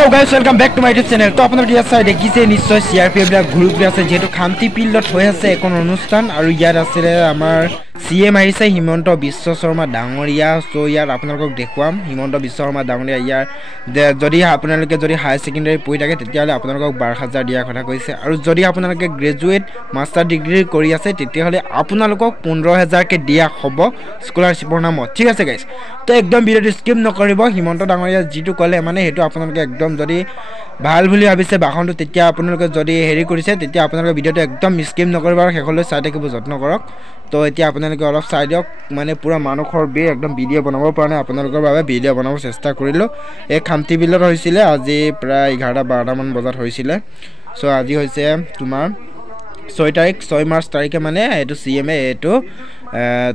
Hello guys, welcome back to my YouTube channel. তো আপোনালোকে ইয়াত চাই দেখিছে নিশ্চয় CRPF বিলাক ঘূৰি ঘূৰি আছে যেহেতু শান্তি ফিল্ডত হৈ আছে এখন অনুষ্ঠান আৰু ইয়াত আছে আমাৰ CM আহিছে হিমন্ত বিশ্ব শৰ্মা ডাঙৰীয়া সো ইয়াত আপোনালোকক দেখুৱাম হিমন্ত বিশ্ব শৰ্মা ডাঙৰীয়া ইয়াৰ যদি আপোনালোকে যদি হাই সেকেন্ডাৰী পঢ়ি থাকে তেতিয়াহলে আপোনালোকক 12000 দিয়া কথা কৈছে আৰু যদি আপোনালোকে গ্ৰেজুৱেট মাষ্টাৰ ডিগ্ৰী কৰি আছে তেতিয়াহলে আপোনালোকক 15000 কে দিয়া হ'ব স্কলাৰশ্বিপৰ নামত ঠিক আছে গাইস তো একদম ভিডিওটো স্কিপ নকৰিব হিমন্ত ডাঙৰীয়া যেটো কলে মানে হেতু আপোনালোকে একদম যদি ভাল বুলি ভাবিছে বাখনটো তেতিয়া আপোনালোকে যদি হেৰি কৰিছে তেতিয়া আপোনালোকে ভিডিওটো একদম স্কিপ নকৰিব আৰু হেকলৈ চাই থাকিব যত্ন কৰক তো এতিয়া আপোনালোকে অলপ চাই দিয়ক মানে পুৰা মানুহৰ বে একদম ভিডিও বনাব পৰা নাই আপোনালোকৰ বাবে ভিডিও বনাব চেষ্টা কৰিলো এই খান্তি বিলৰ হৈছিল আজি প্ৰায় 11-12 মান বজাত হৈছিল সো আজি হৈছে তোমাৰ 6 মাৰ্চ তাৰিখে মানে এটো CMA এটো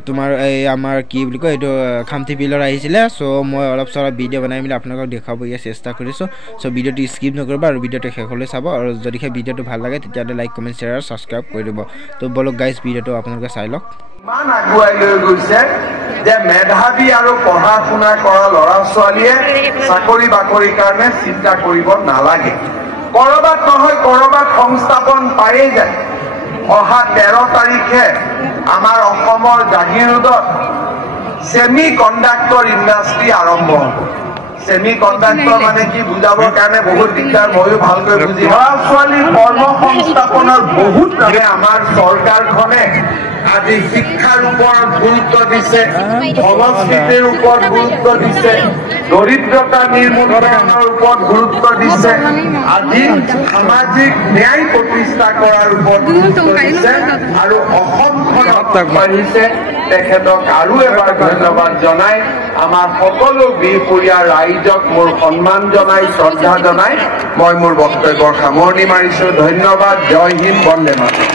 তোমাৰ এই আমাৰ কি বুলি কয় এটো খান্তি বিলৰ আহিছিল সো মই অলপ সৰা ভিডিও বনাই মিলি আপোনালোকক দেখাব ইয়া চেষ্টা কৰিছো সো ভিডিওটো স্কিপ নকৰিবা আৰু ভিডিওটো শেষলৈ চাব আৰু যদি হে ভিডিওটো ভাল লাগে তেতিয়া লাইক কমেন্ট শেয়াৰ আৰু সাবস্ক্ৰাইব কৰি দিব তো বলক গাইস ভিডিওটো আপোনালোকে চাই লওক মান আগুৱাই লৈ গৈছে যে মেধাবী আৰু পঢ়া শুনা কৰা লৰা ছোৱালীয়ে চাকৰি বাকৰি কাৰণে চিন্তা কৰিব নালাগে কৰবাত নহয় কৰবাত সংস্থাপন পায়ে যায় অহা 13 তাৰিখে আমাৰ অসমৰ জাগিৰোডত সেমি কণ্ডাক্টৰ ইণ্ডাষ্ট্ৰি আৰম্ভ হ'ব সেমি কণ্ডাক্টৰ মানে কি বুজাবৰ কাৰণে বহুত দিগদাৰ ময়ো ভালকৈ বুজি ল'ৰা ছোৱালীৰ কৰ্ম সংস্থাপনৰ বহুত মানে আমাৰ চৰকাৰখনে আজি শিক্ষাৰ ওপৰত গুৰুত্ব দিছে সংস্কৃতিৰ ওপৰত গুৰুত্ব দিছে দৰিদ্ৰতা নিৰ্মূলনৰ ওপৰত গুৰুত্ব দিছে আজি সামাজিক ন্যায় প্ৰতিষ্ঠা কৰাৰ ওপৰত গুৰুত্ব দিছে আৰু অসমখনত বাঢ়িছে তেখেতক আৰু এবাৰ ধন্যবাদ জনাই আমাৰ সকলো বিপুৰীয়া ৰাইজক মোৰ সন্মান জনাই শ্ৰদ্ধা জনাই মই মোৰ বক্তব্যৰ সামৰণি মাৰিছো ধন্যবাদ জয় হিন্দ বন্দে মাতৰম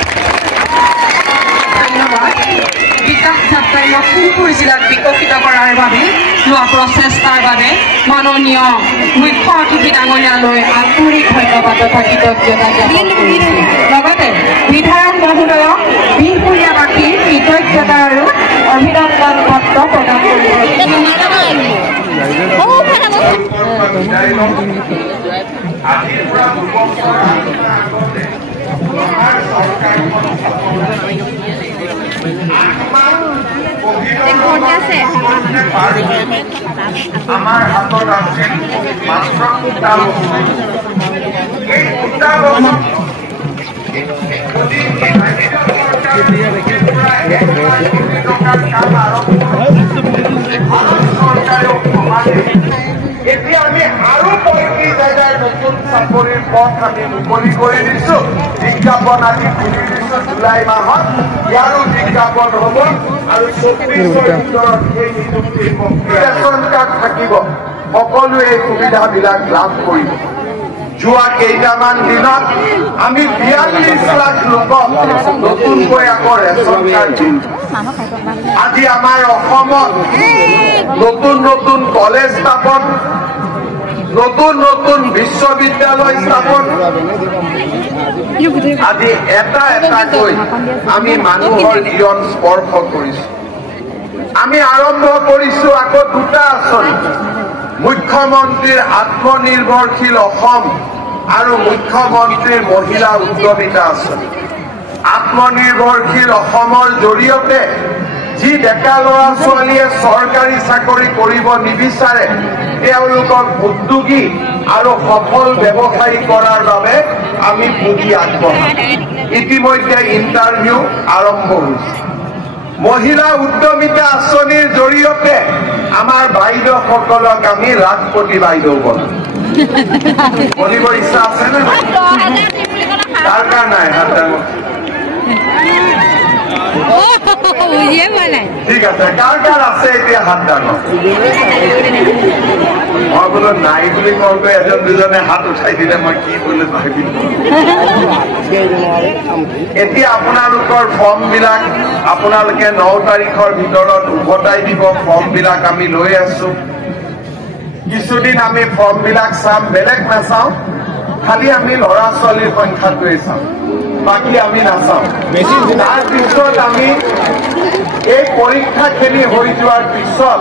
বিকাশ যাত্ৰাই লখিমপুৰ জিলাত বিকশিত কৰাৰ বাবে লোৱা প্ৰচেষ্টাৰ বাবে মাননীয় মুখ্য অতিথি ডাঙৰীয়ালৈ আন্তৰিক ধন্যবাদ তথা কৃতজ্ঞতা জ্ঞাপন কৰিছোঁ লগতে বিধায়ক মহোদয়ক বিহপুৰীয়াবাসীৰ কৃতজ্ঞতা আৰু অভিনন্দন পত্ৰ প্ৰদান কৰিব আমাৰ হাতত আছে মাত্ৰ এতিয়া আমি আৰু 35,000 নতুন চাকৰিৰ পথ আমি মুকলি কৰি দিছো বিজ্ঞাপন আজি খুলি দিছো জুলাই মাহত ইয়াৰো বিজ্ঞাপন হ'ব আৰু 24 ভিতৰত এই নিযুক্তিৰ ৰেচন কাৰ্ড থাকিব সকলোৱে এই সুবিধাবিলাক লাভ কৰিব যোৱা কেইটামান দিনত আমি 42 লাখ লোকক নতুনকৈ আকৌ ৰেচন কাৰ্ড দিম আজি আমাৰ অসমত নতুন নতুন কলেজ স্থাপন নতুন নতুন বিশ্ববিদ্যালয় স্থাপন আজি এটা কৈ আমি মানুহৰ জীৱন স্পৰ্শ কৰিছো আমি আৰম্ভ কৰিছো আকৌ দুটা আঁচনি মুখ্যমন্ত্ৰীৰ আত্মনিৰ্ভৰশীল অসম আৰু মুখ্যমন্ত্ৰীৰ মহিলা উদ্যমিতা আঁচনি আত্মনিৰ্ভৰশীল অসমৰ জৰিয়তে যি ডেকা ল'ৰা ছোৱালীয়ে চৰকাৰী চাকৰি কৰিব নিবিচাৰে তেওঁলোকক উদ্যোগী আৰু সফল ব্যৱসায়ী কৰাৰ বাবে আমি পুঁজি আগবঢ়াম ইতিমধ্যে ইণ্টাৰভিউ আৰম্ভ হৈছে মহিলা উদ্যমিতা আঁচনিৰ জৰিয়তে আমাৰ বাইদেউসকলক আমি লাখপতি বাইদেউ বনাম বনিব ইচ্ছা আছে নে তাৰ কাৰণে ঠিক আছে কাৰ কাৰ আছে এতিয়া হাত ডাঙৰ মই বোলো নাই বুলি কওঁতে এজন দুজনে হাত উঠাই দিলে মই কি বুলি ভাবিম এতিয়া আপোনালোকৰ ফৰ্মবিলাক আপোনালোকে 9 তাৰিখৰ ভিতৰত উভতাই দিব ফৰ্মবিলাক আমি লৈ আছো কিছুদিন আমি ফৰ্মবিলাক চাম বেলেগ নাচাওঁ খালি আমি ল'ৰা ছোৱালীৰ সংখ্যাটোৱে চাম বাকি আমি নাচাওঁ তাৰ পিছত আমি এই পৰীক্ষাখিনি হৈ যোৱাৰ পিছত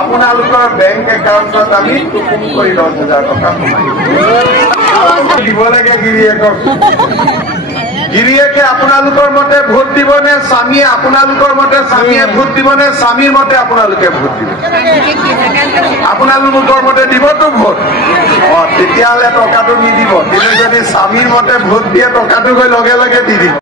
আপোনালোকৰ বেংক একাউণ্টত আমি টুকুম কৰি 10,000 টকা সোমাই দিব লাগে গিৰিয়েকক গিৰিয়েকে আপোনালোকৰ মতে ভোট দিবনে স্বামীয়ে আপোনালোকৰ মতে স্বামীয়ে ভোট দিবনে স্বামীৰ মতে আপোনালোকে ভোট দিব আপোনালোকৰ মতে দিবতো ভোট তেতিয়াহ'লে টকাটো নিদিব কিন্তু যদি স্বামীৰ মতে ভোট দিয়ে টকাটো গৈ লগে লগে দি দিব